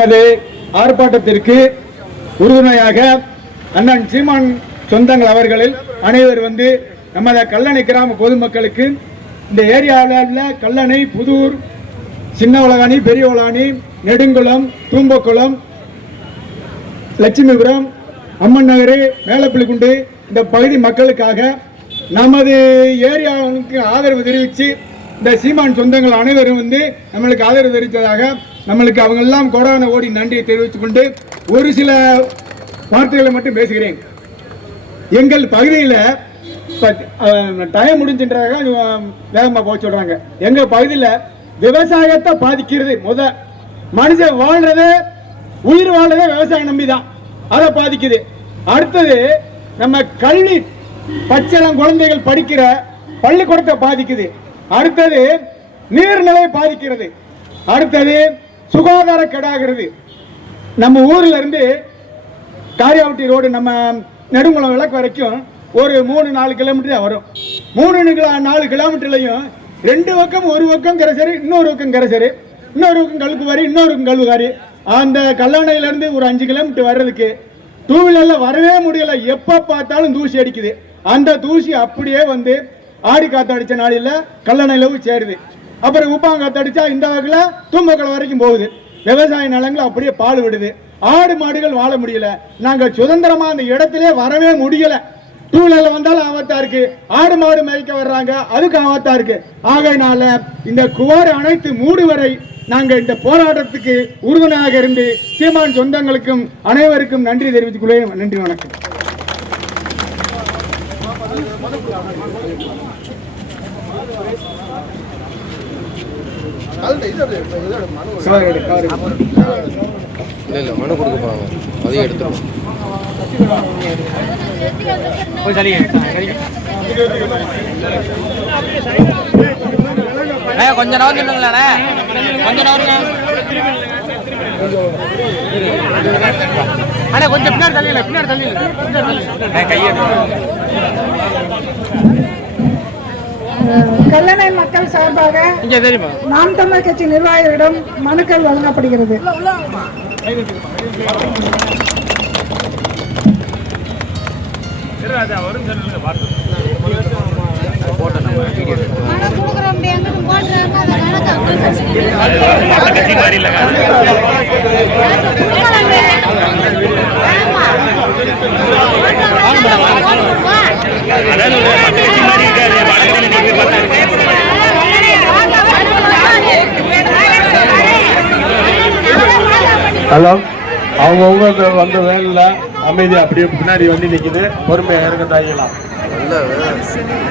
நமது ஆர்ப்பாட்டத்திற்கு உறுதுணையாக அண்ணன் சீமான் சொந்தங்கள் அவர்களில் அனைவர் வந்து நமது கல்லணை கிராம பொதுமக்களுக்கு இந்த ஏரியாவில் கல்லணை, புதூர், சின்ன உலகாணி, பெரிய உலகாணி, நெடுங்குளம், தூம்பக்குளம், லட்சுமிபுரம், அம்மன் நகர், மேலப்பிள்ளிக்குண்டு இந்த பகுதி மக்களுக்காக நமது ஏரியாவுக்கு ஆதரவு தெரிவித்து இந்த சீமான் சொந்தங்கள் அனைவரும் வந்து நம்மளுக்கு ஆதரவு தெரிவித்ததாக நம்மளுக்கு அவங்க எல்லாம் கோடான ஓடி நன்றியை தெரிவித்துக் கொண்டு ஒரு சில வார்த்தைகளை மட்டும் பேசுகிறேன். எங்கள் பகுதியில் டைம் முடிஞ்சுன்றதாக வேகமாக போக சொல்றாங்க. எங்க பகுதியில் விவசாயத்தை பாதிக்கிறது. மனுஷன் வாழ்றது, உயிர் வாழ்றதே விவசாயம் நம்பிதான், அதை பாதிக்குது. அடுத்தது நம்ம கல்வி, பச்சளம் குழந்தைகள் படிக்கிற பள்ளிக்கூடத்தை பாதிக்குது. அடுத்தது நீர்நிலை பாதிக்கிறது. அடுத்தது சுகாதார கெடாகிறது. நம்ம ஊர்ல இருந்து காரியாவட்டி ரோடு நம்ம நெடுங்குளம் விளக்கு வரைக்கும் ஒரு 3-4 கிலோமீட்டர் தான் வரும். 3-4 கிலோமீட்டர்லையும் 2 பக்கம், ஒரு பக்கம் கரைசரி, இன்னொரு பக்கம் கரைசரி, இன்னொரு பக்கம் கழுக்குவாரி, இன்னொரு பக்கம் கழுவுகாரி. அந்த கல்லணையிலேருந்து ஒரு 5 கிலோமீட்டர் வர்றதுக்கு டூ வீலரில் வரவே முடியலை. எப்போ பார்த்தாலும் தூசி அடிக்குது. அந்த தூசி அப்படியே வந்து ஆடி காற்று அடித்த நாளில் கல்லணையில் போய் சேருது. அப்புறம் உப்பாங்காற்று அடித்தா இந்த வகையில் தூம்பக்குளம் வரைக்கும் போகுது. விவசாய நிலங்கள் அப்படியே பால் விடுது. ஆடு மாடுகள் வாழ முடியல. நாங்கள் சுதந்திரமாக அந்த இடத்திலே வரவே முடியலை. டூ வீலர்ல வந்தாலும் ஆபத்தா இருக்கு, ஆடு மாடு மேய்க்க வர்றாங்க, அதுக்கு ஆபத்தா இருக்கு. ஆகையினால இந்த குவாரி அனைத்து மூடு வரை நாங்கள் இந்த போராட்டத்துக்கு உறுதுணையாக இருந்து சீமான் சொந்தங்களுக்கும் அனைவருக்கும் நன்றி தெரிவித்துக் கொள்கிறேன். நன்றி, வணக்கம். மனு கொடுக்க போறாங்க, அதையும் எடுத்துரும். கொஞ்ச நேரம் இல்லைங்களா, கொஞ்ச நேரம் அண்ணா, கொஞ்சம் பின்னாடி தள்ளியில, பின்னாடி தள்ளியில கையை. கல்லணை மக்கள் சார்பாக நாம் தமிழர் கட்சி நிர்வாகிகளிடம் மனுக்கள் வழங்கப்படுகிறது. ஹலோ, அவங்கவுங்க வந்த வேலையில் அமைதி அப்படியே பின்னாடி வந்து நிற்குது. பொறுமையாக இருக்க தாங்கலாம்.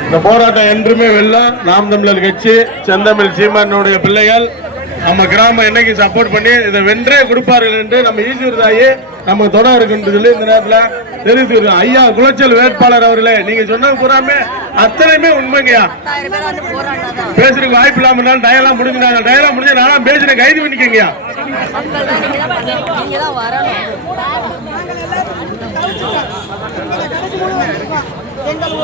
இந்த போராட்டம் என்றுமே வெல்லும். நாம் தமிழர் கட்சி, செந்தமிழ் சீமானுடைய பிள்ளைகள் நம்ம கிராமம் என்னைக்கு சப்போர்ட் பண்ணி இதை வென்றே கொடுப்பார்கள் என்று நம்ம ஈஸ்வர் தாயி நம்ம தொடர் இருக்குன்னு இந்த நேரத்தில் தெரிவித்து ஐயா குளச்சல் வேட்பாளர் அவர்களே, நீங்க சொன்ன பூராமே அத்தனையுமே உண்மைங்கய்யா. பேசுறதுக்கு வாய்ப்பு இல்லாம டயலாம் முடிஞ்சாங்க. டயலாம் முடிஞ்சு நானும் பேசுறேன், கைது பண்ணிக்கங்கய்யா. எங்கள்